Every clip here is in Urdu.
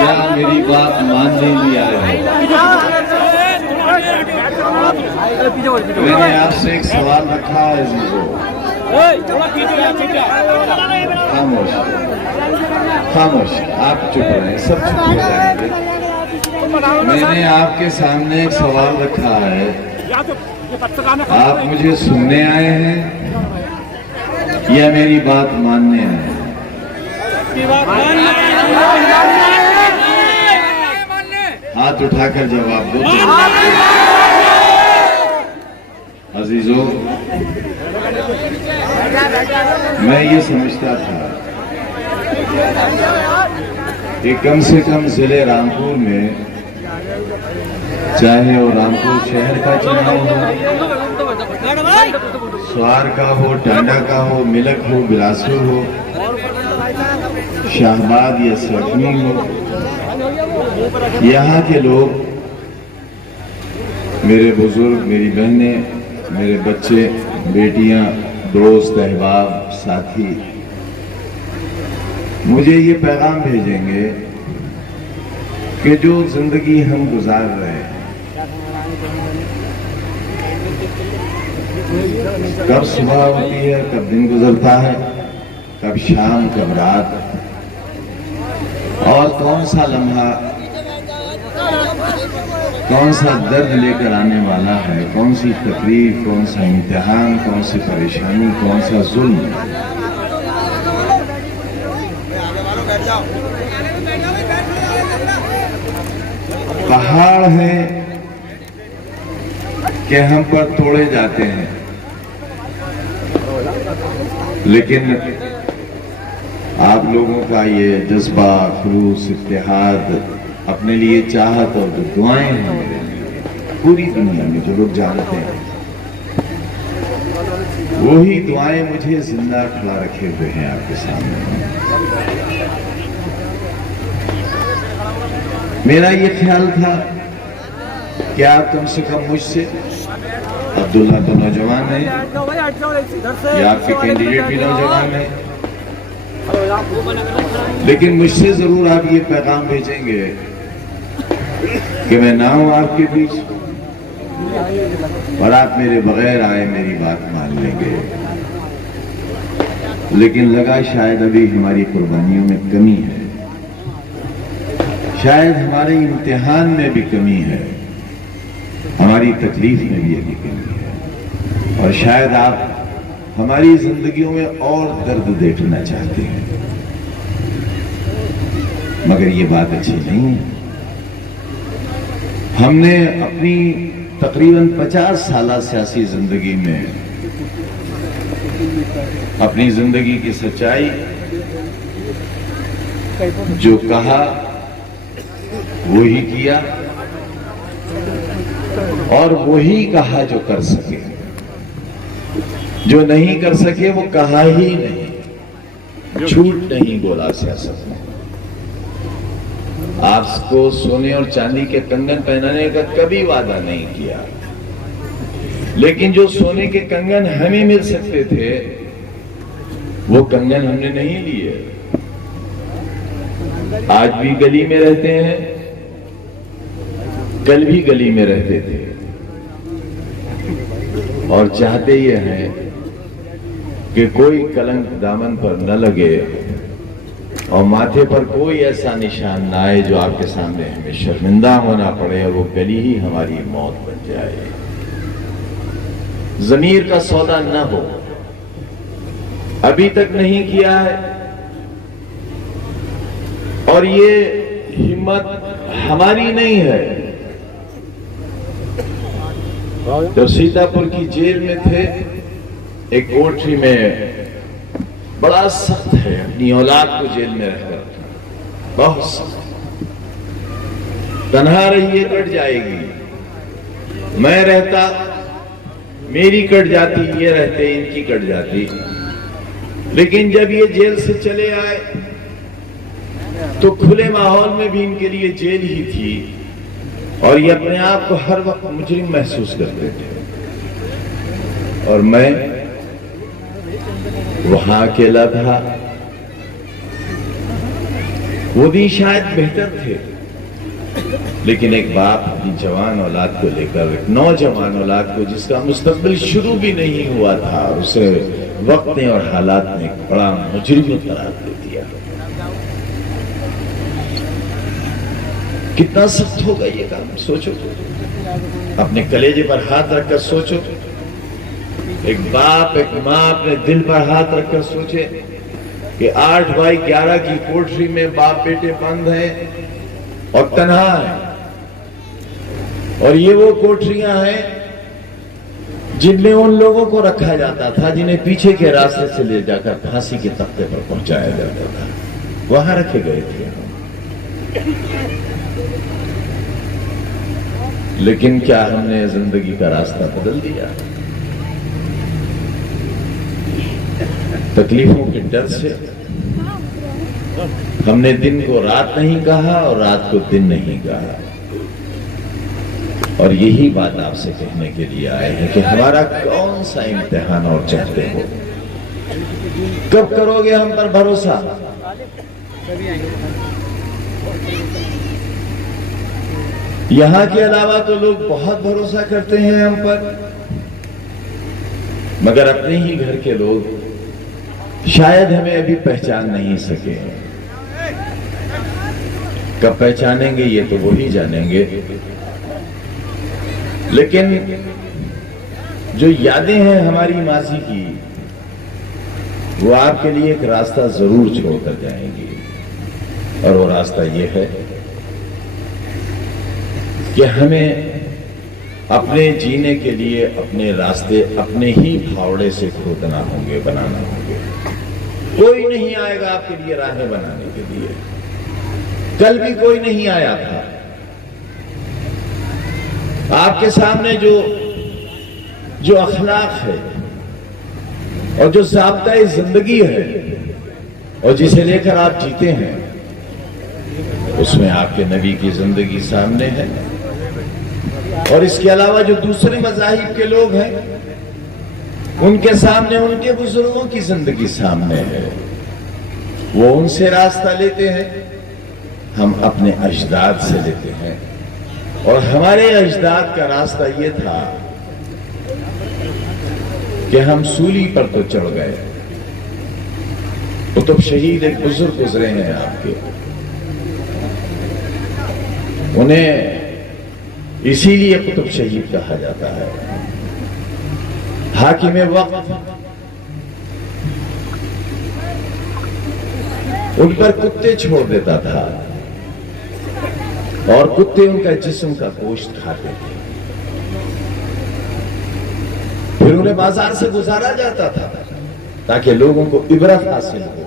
یا میری بات ماننے بھی آئے ہو؟ میں نے آپ سے ایک سوال رکھا ہے عزیزو، خاموش خاموش، آپ چپ رہے ہیں، سب چپ ہو جائیں گے۔ میں نے آپ کے سامنے ایک سوال رکھا ہے، آپ مجھے سننے آئے ہیں یا میری بات ماننے آئے ہیں؟ ہاتھ اٹھا کر جواب دو۔ عزیزو، میں یہ سمجھتا تھا کہ کم سے کم ضلع رامپور میں، چاہے وہ رامپور شہر کا چناؤ ہو، سوار کا ہو، ٹانڈا کا ہو، ملک ہو، بلاسپور ہو، شاہباد یا سرکمی ہو، یہاں کے لوگ، میرے بزرگ، میری بہنیں، میرے بچے، بیٹیاں، دوست، احباب، ساتھی مجھے یہ پیغام بھیجیں گے کہ جو زندگی ہم گزار رہے ہیں، کب صبح ہوتی ہے، کب دن گزرتا ہے، کب شام، کب رات، اور کون سا لمحہ کون سا درد لے کر آنے والا ہے، کون سی تکلیف، کون سا امتحان، کون سی پریشانی، کون سا ظلم۔ پہاڑ ہیں کہ ہم پر توڑے جاتے ہیں، لیکن آپ لوگوں کا یہ جذبہ، خلوص، اتحاد، اپنے لیے چاہت اور جو دعائیں ہیں میرے لیے، پوری دنیا میں جو لوگ جانتے ہیں، وہی دعائیں مجھے زندہ کھڑا رکھے ہوئے ہیں آپ کے سامنے۔ میرا یہ خیال تھا کہ آپ کم سے کم مجھ سے، عبداللہ تو نوجوان ہیں، یا آپ کے کینڈیڈیٹ بھی نوجوان ہیں، لیکن مجھ سے ضرور آپ یہ پیغام بھیجیں گے کہ میں نہ ہوں آپ کے بیچ، اور آپ میرے بغیر آئے میری بات مان لیں گے۔ لیکن لگا شاید ابھی ہماری قربانیوں میں کمی ہے، شاید ہمارے امتحان میں بھی کمی ہے، ہماری تکلیف میں بھی ابھی کمی ہے، اور شاید آپ ہماری زندگیوں میں اور درد دیکھنا چاہتے ہیں، مگر یہ بات اچھی نہیں ہے۔ ہم نے اپنی تقریباً 50 سالہ سیاسی زندگی میں اپنی زندگی کی سچائی، جو کہا وہی کیا، اور وہی کہا جو کر سکے، جو نہیں کر سکے وہ کہا ہی نہیں، جھوٹ نہیں بولا سیاست میں۔ آپ کو سونے اور چاندی کے کنگن پہنانے کا کبھی وعدہ نہیں کیا، لیکن جو سونے کے کنگن ہمیں مل سکتے تھے وہ کنگن ہم نے نہیں لیے۔ آج بھی گلی میں رہتے ہیں، کل بھی گلی میں رہتے تھے، اور چاہتے یہ ہیں کہ کوئی کلنک دامن پر نہ لگے اور ماتھے پر کوئی ایسا نشان نہ آئے جو آپ کے سامنے ہمیں شرمندہ ہونا پڑے اور وہ گلی ہی ہماری موت بن جائے۔ ضمیر کا سودا نہ ہو، ابھی تک نہیں کیا ہے، اور یہ ہمت ہماری نہیں ہے۔ جب سیتاپور کی جیل میں تھے، ایک کوٹری میں بڑا سخت ہے اپنی اولاد کو جیل میں رہ کر، بہت سخت، تنہا رہیے کٹ جائے گی، میں رہتا میری کٹ جاتی، یہ رہتے ان کی کٹ جاتی، لیکن جب یہ جیل سے چلے آئے تو کھلے ماحول میں بھی ان کے لیے جیل ہی تھی، اور یہ اپنے آپ کو ہر وقت مجرم محسوس کرتے تھے، اور میں وہاں اکیلا تھا، وہ دن شاید بہتر تھے، لیکن ایک باپ اپنی جوان اولاد کو لے کر، ایک نوجوان اولاد کو جس کا مستقبل شروع بھی نہیں ہوا تھا، اسے وقت نے اور حالات نے ایک بڑا مجرم قرار دے دیا۔ کتنا سخت ہوگا یہ کام، سوچو، اپنے کلیجے پر ہاتھ رکھ کر سوچو، ایک باپ ایک ماں اپنے دل پر ہاتھ رکھ کر سوچے کہ 8x11 کی کوٹری میں باپ بیٹے بند ہیں اور تنہا ہیں، اور یہ وہ کوٹریاں ہیں جن میں ان لوگوں کو رکھا جاتا تھا جنہیں پیچھے کے راستے سے لے جا کر پھانسی کے تختے پر پہنچایا جاتا تھا، وہاں رکھے گئے تھے ہم۔ لیکن کیا ہم نے زندگی کا راستہ بدل دیا؟ تکلیفوں کے ڈر سے ہم نے دن کو رات نہیں کہا اور رات کو دن نہیں کہا، اور یہی بات آپ سے کہنے کے لیے آئے ہیں کہ ہمارا کون سا امتحان اور چاہتے ہو؟ کب کرو گے ہم پر بھروسہ؟ یہاں کے علاوہ تو لوگ بہت بھروسہ کرتے ہیں ہم پر، مگر اپنے ہی گھر کے لوگ شاید ہمیں ابھی پہچان نہیں سکے۔ کب پہچانیں گے یہ تو وہی جانیں گے، لیکن جو یادیں ہیں ہماری ماضی کی، وہ آپ کے لیے ایک راستہ ضرور چھوڑ کر جائیں گی، اور وہ راستہ یہ ہے کہ ہمیں اپنے جینے کے لیے اپنے راستے اپنے ہی پھاوڑے سے کھودنا ہوں گے، بنانا ہوں گے۔ کوئی نہیں آئے گا آپ کے لیے راہیں بنانے کے لیے، کل بھی کوئی نہیں آیا تھا۔ آپ کے سامنے جو اخلاق ہے اور جو ضابطۂ زندگی ہے اور جسے لے کر آپ جیتے ہیں، اس میں آپ کے نبی کی زندگی سامنے ہے، اور اس کے علاوہ جو دوسرے مذاہب کے لوگ ہیں ان کے سامنے ان کے بزرگوں کی زندگی سامنے ہے۔ وہ ان سے راستہ لیتے ہیں، ہم اپنے اجداد سے لیتے ہیں، اور ہمارے اجداد کا راستہ یہ تھا کہ ہم سولی پر تو چڑھ گئے۔ قطب شہید ایک بزرگ گزرے ہیں آپ کے، انہیں اسی لیے قطب شہید کہا جاتا ہے۔ حاکم وقت ان پر کتے چھوڑ دیتا تھا، اور کتے ان کا جسم کا گوشت کھاتے تھے، پھر انہیں بازار سے گزارا جاتا تھا تاکہ لوگوں کو عبرت حاصل ہو۔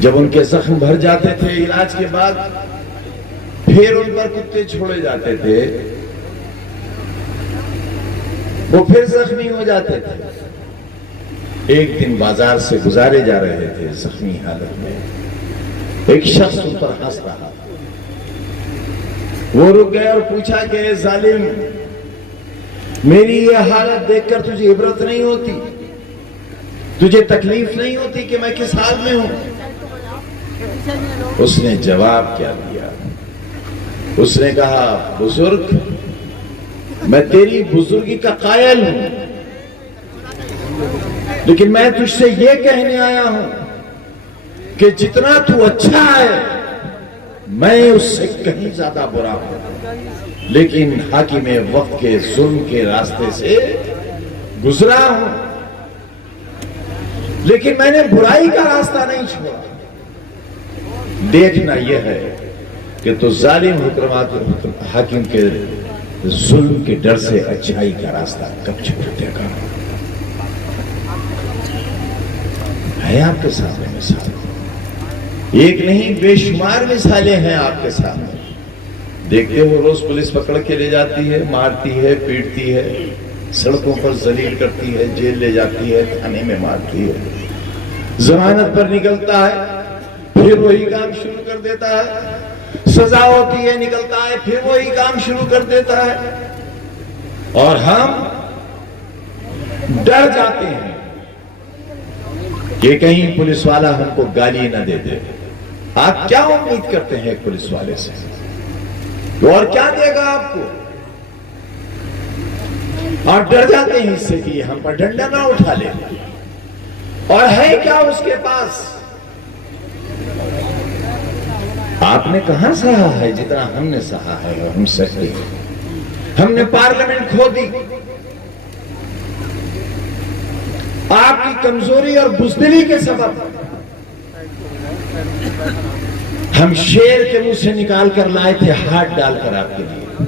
جب ان کے زخم بھر جاتے تھے علاج کے بعد، پھر ان پر کتے چھوڑے جاتے تھے، وہ پھر زخمی ہو جاتے تھے۔ ایک دن بازار سے گزارے جا رہے تھے زخمی حالت میں، ایک شخص ان پر ہنس رہا، وہ رک گئے اور پوچھا کہ اے ظالم، میری یہ حالت دیکھ کر تجھے عبرت نہیں ہوتی؟ تجھے تکلیف نہیں ہوتی کہ میں کس حال میں ہوں؟ اس نے جواب کیا دیا؟ اس نے کہا، بزرگ، میں تیری بزرگی کا قائل ہوں، لیکن میں تجھ سے یہ کہنے آیا ہوں کہ جتنا تو اچھا ہے میں اس سے کہیں زیادہ برا ہوں، لیکن حاکم وقت کے ظلم کے راستے سے گزرا ہوں، لیکن میں نے برائی کا راستہ نہیں چھوڑا۔ دیکھنا یہ ہے کہ تو ظالم حاکم کے ظلم کے ڈر سے اچھائی کا راستہ کب چھوڑ دے گا۔ ہے آپ کے سامنے مثال، ایک نہیں بے شمار مثالیں ہیں آپ کے سامنے۔ دیکھتے ہو روز پولیس پکڑ کے لے جاتی ہے، مارتی ہے، پیٹتی ہے، سڑکوں پر ذلیل کرتی ہے، جیل لے جاتی ہے، تھانے میں مارتی ہے، ضمانت پر نکلتا ہے، پھر وہی کام شروع کر دیتا ہے، سزا ہوتی ہے، نکلتا ہے، پھر وہی کام شروع کر دیتا ہے، اور ہم ڈر جاتے ہیں کہ کہیں پولیس والا ہم کو گالی نہ دے دے، آپ کیا امید کرتے ہیں ایک پولیس والے سے؟ اور کیا دے گا آپ کو؟ اور ڈر جاتے ہیں اس سے کہ ہم پر ڈنڈا نہ اٹھا لے. اور ہے کیا اس کے پاس؟ آپ نے کہاں سہا ہے جتنا ہم نے سہا ہے؟ ہم سہے. ہم نے پارلیمنٹ کھو دی. آپ کی کمزوری اور بزدلی کے سبب ہم شیر کے منہ سے نکال کر لائے تھے ہاتھ ڈال کر آپ کے لیے.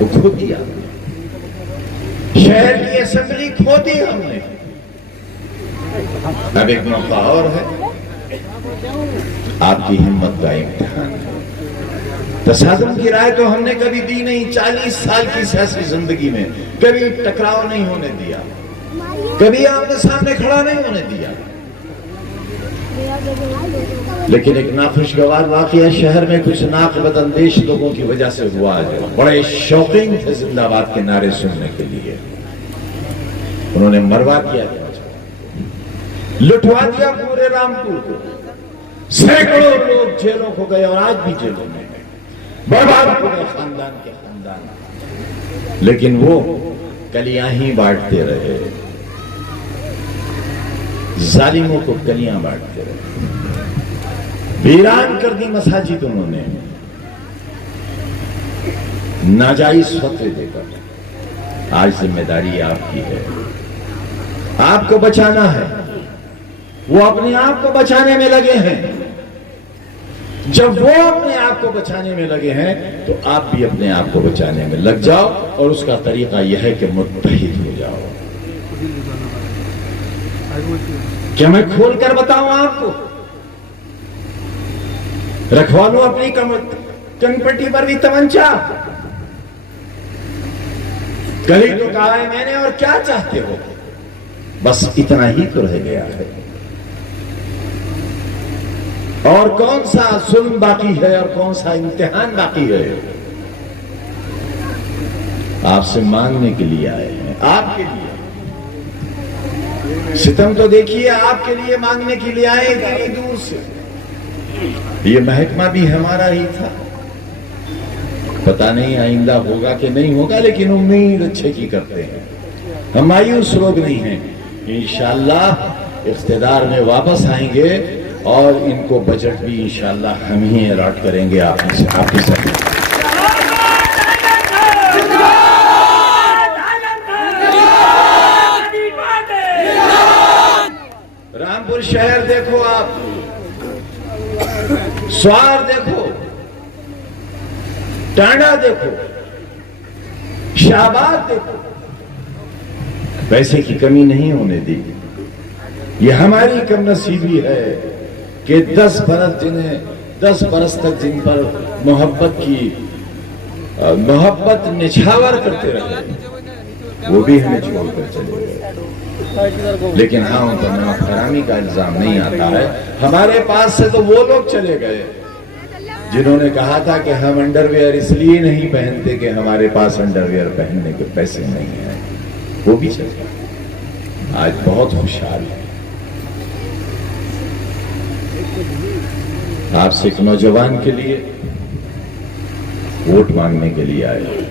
وہ کھو دیا. شہر کی اسمبلی کھو دی ہم نے. اب ایک موقع اور ہے. آپ کی ہمت کا امتحان ہے. تصادم کی رائے تو ہم نے کبھی دی نہیں. 40 سال کی سیاسی زندگی میں کبھی ٹکراؤ نہیں ہونے دیا, کبھی آمنے سامنے کھڑا نہیں ہونے دیا. لیکن ایک ناخوشگوار واقعہ شہر میں کچھ ناقابل اندیش لوگوں کی وجہ سے ہوا ہے. بڑے شوقین تھے زندہ باد کے نعرے سننے کے لیے. انہوں نے مروا کیا, لٹوا دیا پورے رامپور کو. سینکڑوں لوگ جیلوں کو گئے اور آج بھی جیلوں میں گئے. برباد پورے خاندان کے خاندان. لیکن وہ کلیاں ہی بانٹتے رہے, ظالموں کو کلیاں بانٹتے رہے. ویران کر دی مساجد انہوں نے ناجائز فتوے دے کر. آج ذمہ داری آپ کی ہے, آپ کو بچانا ہے. وہ اپنے آپ کو بچانے میں لگے ہیں. جب وہ اپنے آپ کو بچانے میں لگے ہیں تو آپ بھی اپنے آپ کو بچانے میں لگ جاؤ, اور اس کا طریقہ یہ ہے کہ متحد ہو جاؤ. کیا میں کھول کر بتاؤں آپ کو؟ رکھوا لو اپنی کنپٹی پر بھی تمنچا. کل ہی تو کہا ہے میں نے, اور کیا چاہتے ہو؟ بس اتنا ہی تو رہ گیا ہے. اور کون سا ظلم باقی ہے اور کون سا امتحان باقی ہے؟ آپ سے مانگنے کے لیے آئے ہیں, آپ کے لیے. ستم تو دیکھیے, آپ کے لیے مانگنے کے لیے آئے اتنی دور سے. یہ محکمہ بھی ہمارا ہی تھا. پتہ نہیں آئندہ ہوگا کہ نہیں ہوگا, لیکن امید اچھے کی کرتے ہیں. ہم مایوس لوگ نہیں ہیں. انشاءاللہ اقتدار میں واپس آئیں گے اور ان کو بجٹ بھی انشاءاللہ ہم ہی الاٹ کریں گے آپ کی ساتھ. رامپور شہر دیکھو آپ, سوار دیکھو, ٹانڈا دیکھو, شاہباد دیکھو. پیسے کی کمی نہیں ہونے دی. یہ ہماری کم نصیبی ہے کہ 10 برس تک جن پر محبت نچھاور کرتے رہے, وہ بھی ہمیں چھوڑ کر چلے گئے. لیکن ہاں ان پر نافرمانی کا الزام نہیں آتا ہے. ہمارے پاس سے تو وہ لوگ چلے گئے جنہوں نے کہا تھا کہ ہم انڈر ویئر اس لیے نہیں پہنتے کہ ہمارے پاس انڈر ویئر پہننے کے پیسے نہیں ہیں. وہ بھی چلے گئے. آج بہت خوشحال ہے. آپ سے ایک نوجوان کے لیے ووٹ مانگنے کے لیے آئے ہیں,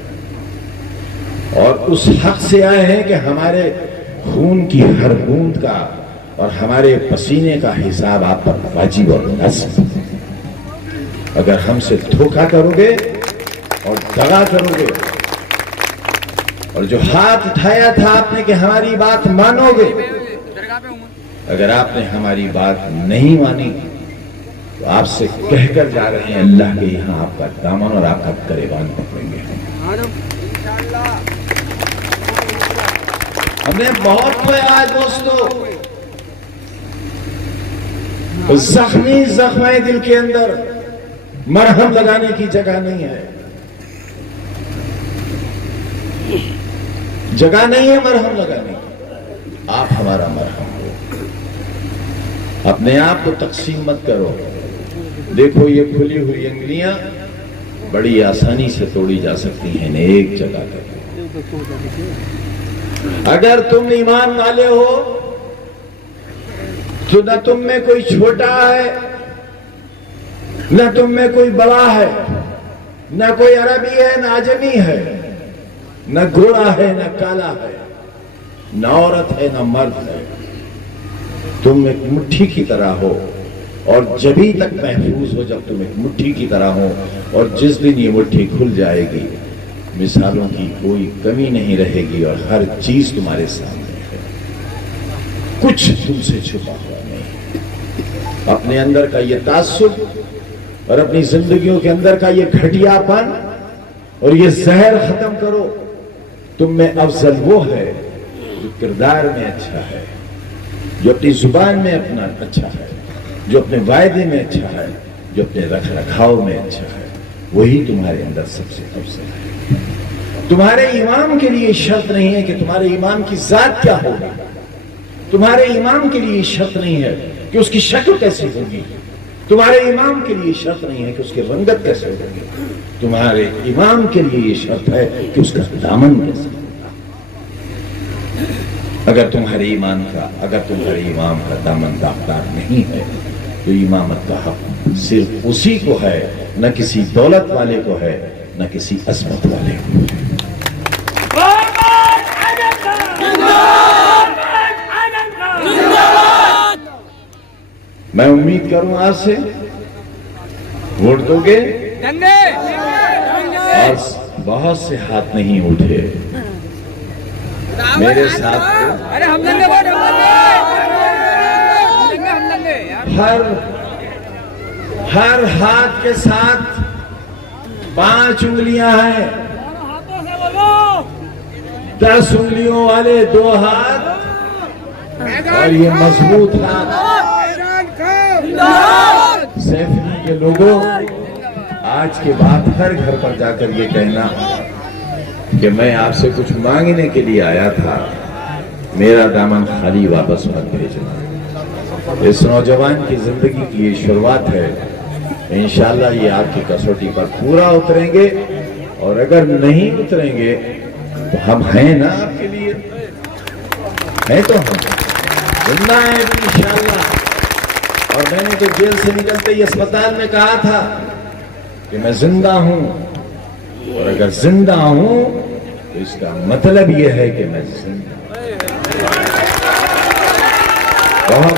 اور اس حق سے آئے ہیں کہ ہمارے خون کی ہر بوند کا اور ہمارے پسینے کا حساب آپ پر واجب اور لازم. اگر ہم سے دھوکہ کرو گے اور دغا کرو گے, اور جو ہاتھ اٹھایا تھا آپ نے کہ ہماری بات مانو گے, اگر آپ نے ہماری بات نہیں مانی تو آپ سے کہہ کر جا رہے ہیں اللہ کے یہاں آپ کا دامن اور آپ کا گریبان پکڑیں گے. ہم نے بہت کھویا دوستو. زخم دل کے اندر مرہم لگانے کی جگہ نہیں ہے, جگہ نہیں ہے مرہم لگانے کی. آپ ہمارا مرہم ہو. اپنے آپ کو تقسیم مت کرو. دیکھو یہ کھلی ہوئی انگلیاں بڑی آسانی سے توڑی جا سکتی ہیں ایک جگہ پر. اگر تم ایمان والے ہو تو نہ تم میں کوئی چھوٹا ہے نہ تم میں کوئی بڑا ہے، نہ کوئی عربی ہے، نہ عجمی ہے، نہ گورا ہے، نہ کالا ہے، نہ عورت ہے، نہ مرد ہے۔ تم ایک مٹھی کی طرح ہو، اور جبھی تک محفوظ ہو جب تم ایک مٹھی کی طرح ہو، اور جس دن یہ مٹھی کھل جائے گی مثالوں کی کوئی کمی نہیں رہے گی، اور ہر چیز تمہارے سامنے ہے، کچھ تم سے چھپا ہوا نہیں۔ اپنے اندر کا یہ تعصب اور اپنی زندگیوں کے اندر کا یہ گھٹیا پن اور یہ زہر ختم کرو۔ تم میں افضل وہ ہے جو کردار میں اچھا ہے، جو اپنی زبان میں اپنا اچھا ہے، جو اپنے وعدے میں اچھا ہے، جو اپنے رکھ رکھاؤ میں اچھا ہے، وہی تمہارے اندر سب سے افضل ہے۔ تمہارے امام کے لیے شرط نہیں ہے کہ تمہارے امام کی ذات کیا ہوگی، تمہارے امام کے لیے شرط نہیں ہے کہ اس کی شکل کیسی ہوگی، تمہارے امام کے لیے شرط نہیں ہے کہ اس کی رنگت کیسے ہوگی، تمہارے امام کے لیے یہ شرط ہے کہ اس کا دامن کیسے ہوگا۔ اگر تمہارے امام کا دامن داغدار نہیں ہے تو امامت کا حق صرف اسی کو ہے، نہ کسی دولت والے کو ہے، نہ کسی عظمت والے کو ہے۔ میں امید کروں آج سے ووٹ دو گے، اور بہت سے ہاتھ نہیں اٹھے میرے ساتھ، ہر ہاتھ کے ساتھ 5 انگلیاں ہیں، 10 انگلیوں والے 2 ہاتھ، اور یہ مضبوط ہاتھ۔ سیفلی کے لوگوں، آج کے بعد ہر گھر پر جا کر یہ کہنا کہ میں آپ سے کچھ مانگنے کے لیے آیا تھا، میرا دامن خالی واپس مت بھیجنا۔ اس نوجوان کی زندگی کی یہ شروعات ہے، انشاءاللہ یہ آپ کی کسوٹی پر پورا اتریں گے، اور اگر نہیں اتریں گے تو ہم ہیں نا آپ کے لیے، ہیں تو ہم زندہ ہیں بھی انشاءاللہ۔ اور میں نے تو جیل سے نکلتے ہی اسپتال میں کہا تھا کہ میں زندہ ہوں، اور اگر زندہ ہوں تو اس کا مطلب یہ ہے کہ میں زندہ ہوں۔ بہت